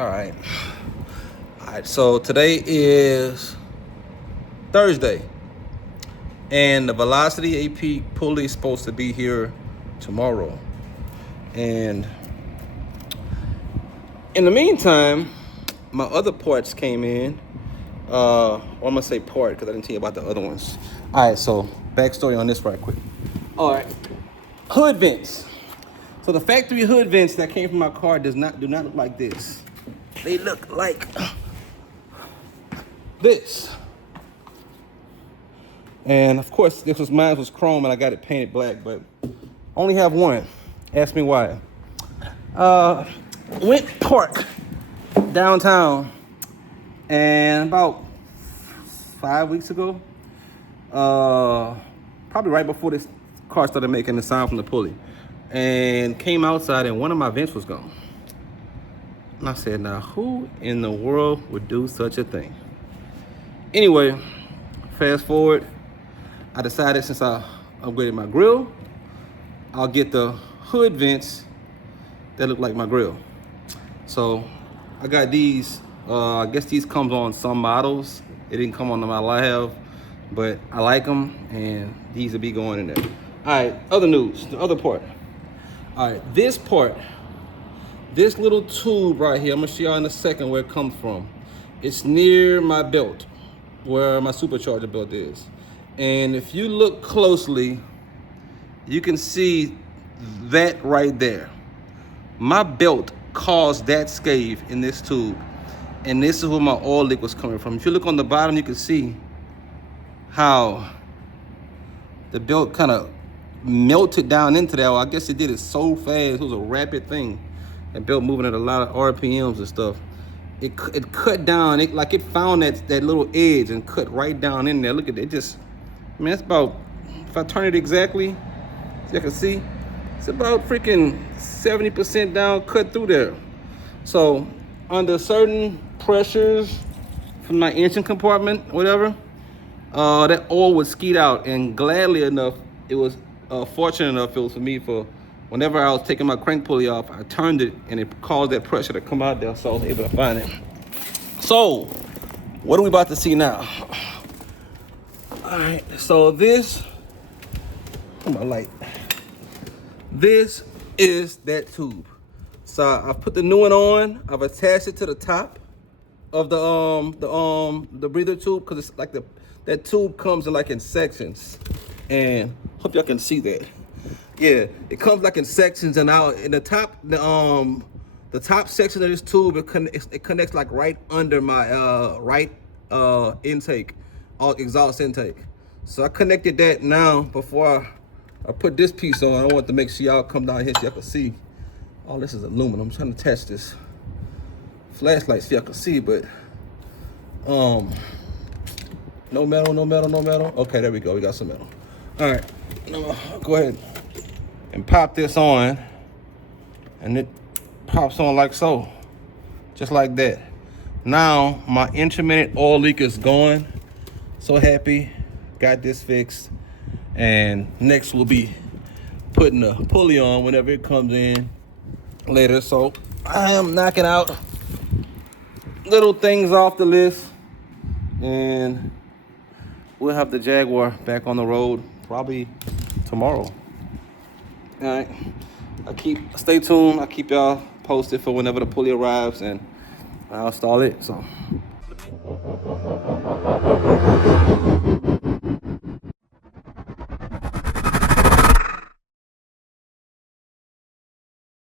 All right. So today is Thursday, and the Velocity AP Pulley is supposed to be here tomorrow. And in the meantime, my other parts came in. I'm gonna say part because I didn't tell you about the other ones. All right, so backstory on this right quick. All right, hood vents. So the factory hood vents that came from my car do not look like this. They look like this. And of course, mine was chrome and I got it painted black, but only have one. Ask me why. Went park downtown, and about 5 weeks ago, probably right before this car started making the sound from the pulley, and came outside and one of my vents was gone. And I said, now who in the world would do such a thing? Anyway, fast forward, I decided since I upgraded my grill, I'll get the hood vents that look like my grill. So I got these, I guess these comes on some models. It didn't come on the model I have, but I like them and these will be going in there. All right, other news, the other part. All right, this part, this little tube right here, I'm gonna show y'all in a second where it comes from. It's near my belt, where my Supercharger belt is. And if you look closely, you can see that right there. My belt caused that scathe in this tube. And this is where my oil leak was coming from. If you look on the bottom, you can see how the belt kind of melted down into that. Well, I guess it did it so fast. It was a rapid thing. That belt moving at a lot of RPMs and stuff. It cut down, it found that little edge and cut right down in there. Look at it, just, man, it's about, if I turn it exactly, so you can see, it's about freaking 70% down, cut through there. So under certain pressures from my engine compartment, whatever, that oil would skeet out, and gladly enough, it was fortunate enough, it was for me, for whenever I was taking my crank pulley off, I turned it and it caused that pressure to come out there, so I was able to find it. So, what are we about to see now? All right, so this, oh my light. This is that tube. So I've put the new one on. I've attached it to the top of the breather tube, because it's like that tube comes in sections, and hope y'all can see that. Yeah, it comes like in sections, and now in the top section of this tube, it connects like right under my right intake, exhaust intake. So I connected that now before I put this piece on. I want to make sure y'all come down here so y'all can see. All this is aluminum. I'm trying to attach this flashlight so y'all can see, but no metal, no metal, no metal. Okay, there we go. We got some metal. All right, now go ahead and pop this on, and it pops on like so, just like that. Now my intermittent oil leak is gone. So happy, got this fixed, and next we'll be putting the pulley on whenever it comes in later. So I am knocking out little things off the list, and we'll have the Jaguar back on the road probably tomorrow. All right, stay tuned. I'll keep y'all posted for whenever the pulley arrives, and I'll install it. So.